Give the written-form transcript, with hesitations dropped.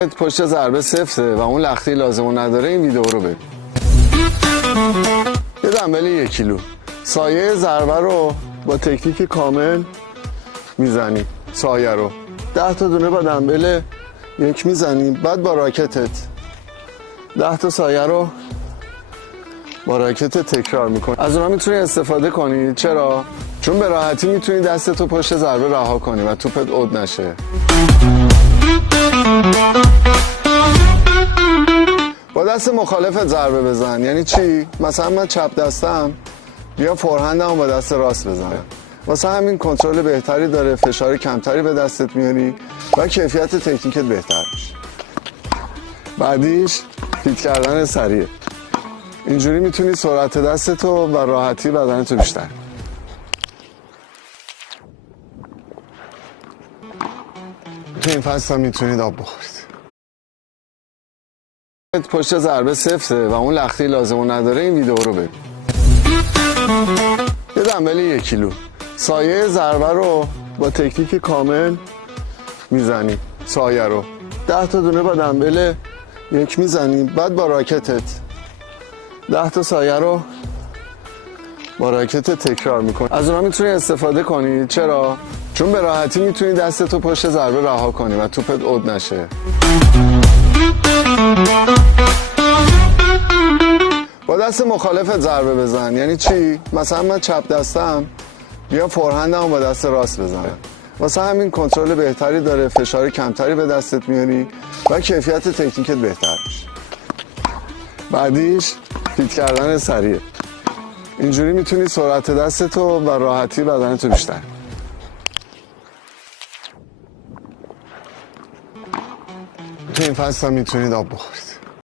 پشت ضربه سفته و اون لختی لازمو نداره این ویدیو رو ببین. یه دنبل 1 کیلو سایه ضربه رو با تکنیک کامل میزنی. سایه رو 10 تا دونه با دنبل 1 میزنی، بعد با راکتت 10 تا سایه رو با راکت تکرار میکنی. از اونها میتونی استفاده کنی. چرا؟ چون به راحتی میتونی دستتو پشت ضربه رها کنی و توپت عود نشه. با دست مخالفت ضربه بزن. یعنی چی؟ مثلا من چپ دستم، بیا فورهندم با دست راست بزنم. واسه همین کنترل بهتری داره، فشار کمتری به دستت میاری و کیفیت تکنیکت بهتر میشه. بعدیش فیت کردن سریع. اینجوری میتونی سرعت دستتو و راحتی بدنتو بیشتر. تو این فصل هم میتونید آب بخورید. پشت ضربه سفته و اون لختی لازمو نداره این ویدیو رو ببین. یه دنبل 1 کیلو سایه ضربه رو با تکنیک کامل میزنی. سایه رو 10 تا دونه با دنبل 1 میزنی، بعد با راکتت 10 تا سایه رو با راکت تکرار میکنی. از اونها میتونی استفاده کنی. چرا؟ چون به راحتی میتونی دستتو پشت ضربه رها کنی و توپت عود نشه. با دست مخالفت ضربه بزن. یعنی چی؟ مثلا من چپ دستم، بیا فورهندم با دست راست بزنم. واسه همین کنترل بهتری داره، فشار کمتری به دستت میاری و کیفیت تکنیکت بهتر میشه. بعدیش فیت کردن سریع. اینجوری میتونی سرعت دستتو و راحتی بدنتو بیشتر. تو این فصل هم میتونید آب بخورید.